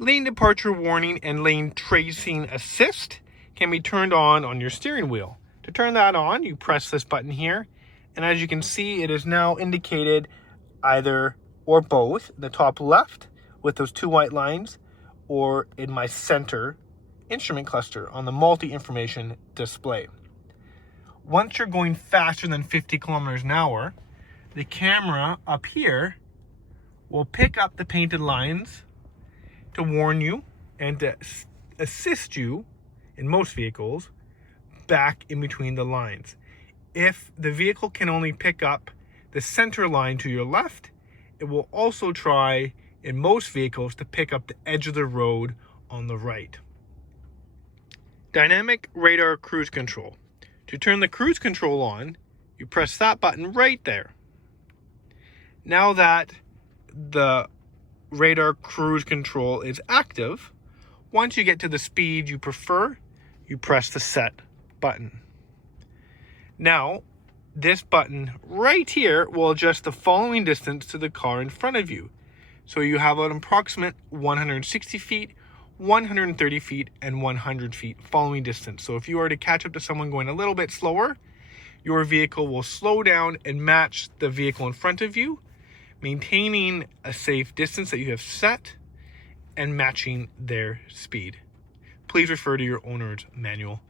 Lane departure warning and lane tracing assist can be turned on your steering wheel. To turn that on, you press this button here, and as you can see, it is now indicated either or both, the top left with those two white lines, or in my center instrument cluster on the multi-information display. Once you're going faster than 50 kilometers an hour, the camera up here will pick up the painted lines to warn you and to assist you, in most vehicles, back in between the lines. If the vehicle can only pick up the center line to your left, it will also try, in most vehicles, to pick up the edge of the road on the right. Dynamic radar cruise control. To turn the cruise control on, you press that button right there. Now that the radar cruise control is active, once you get to the speed you prefer, you press the set button. Now, this button right here will adjust the following distance to the car in front of you. So you have an approximate 160 feet, 130 feet, and 100 feet following distance. So if you are to catch up to someone going a little bit slower, your vehicle will slow down and match the vehicle in front of you, maintaining a safe distance that you have set and matching their speed. Please refer to your owner's manual